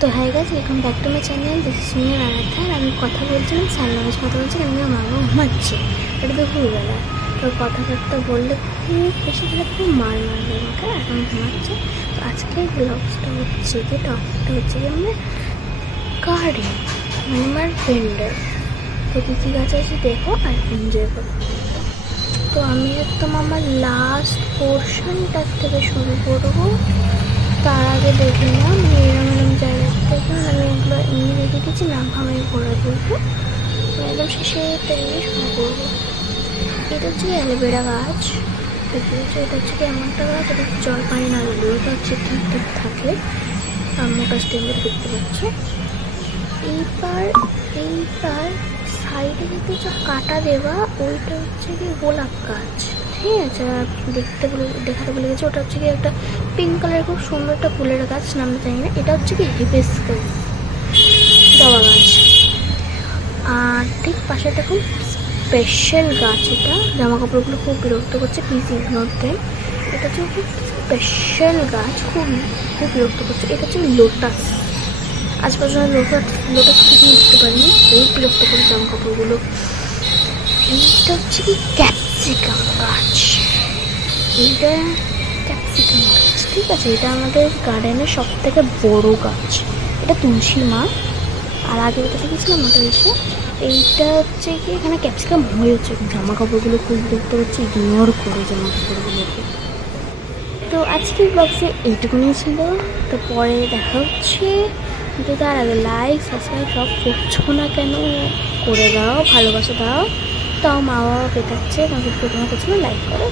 তো হ্যাঁ guys, welcome back to my channel. This is me Aaradhya. আর আমি কথা বলছিলাম সানরাইজ কথা বলছিলাম, আমি আমার মামা ঘুমাচ্ছে। এটা তো ভুলবেলা, তো কথাবার্তা বললে খুব বেশি করে খুব মার মারবে আমাকে। এখন ঘুমাচ্ছে। তো আজকের ব্লগসটা হচ্ছে কি, টপিকটা হচ্ছে কি মানে গার্ডেন, মানে আমার ফ্রেন্ডের। তো কী কী গাছ আছে দেখো আর এনজয় করো। তো আমি একদম আমার লাস্ট পোর্শনটার থেকে শুরু করবো। তার আগে দেখে না মানে এরম জায়গা থেকে আমি এগুলো এমনি রেখে দিয়েছি, না আমি ঘোরা তুলবো একদম শেষে তেমনি শুরু করবো। এটা হচ্ছে কি অ্যালোভেরা গাছ, দেখতে পাচ্ছি। এটা হচ্ছে কি এমন একটা গাছ, এটা জল পানি না দিলেও এটা হচ্ছে ঠিক ঠিক থাকে, মোটা স্টেমগুলো দেখতে পাচ্ছি। এইবার সাইডে দেখতে হচ্ছে কাটা দেওয়া, ওইটা হচ্ছে কি গোলাপ গাছ, ঠিক আছে। দেখাতে বলে গেছে, ওটা হচ্ছে কি একটা পিঙ্ক কালারের খুব সুন্দর একটা ফুলের গাছ, নামটা জানি না। এটা হচ্ছে কি হিবিস্কাস জবা গাছ। আর ঠিক পাশে একটা খুব স্পেশাল গাছ, এটা জামা কাপড়গুলো খুব বিরক্ত করছে, প্লিজ ইগনোর দেন। এটা হচ্ছে খুব স্পেশাল গাছ, খুব খুব বিরক্ত করছে। এটা হচ্ছে লোটাস। আজ পর্যন্ত লোটাস কিছু বুঝতে পারিনি, খুব বিরক্ত করে জামা কাপড়গুলো। এইটা হচ্ছে কি ক্যাপসিকাম গাছ, এইটা ক্যাপসিকাম গাছ, ঠিক আছে। এটা আমাদের গার্ডেনের সব থেকে বড় গাছ। এটা তুলসী মা। আর আগে এটা দেখেছিলাম ওটা এসে। এইটা হচ্ছে কি এখানে ক্যাপসিকাম হয়েছে, জামা কাপড়গুলো খুব বিরক্ত হচ্ছে, ইগনোর করে জামা কাপড়গুলোকে। তো আজকের ব্লগসে এইটুকুনি ছিল। তো পরে দেখা হচ্ছে। কিন্তু তার আগে লাইক সাবস্ক্রাইব সব করছো না কেন, করে দাও, ভালোবাসা দাও। তাও মা বাবা পেটাচ্ছে, আমাকে প্রথমে করছিল লাইক করো।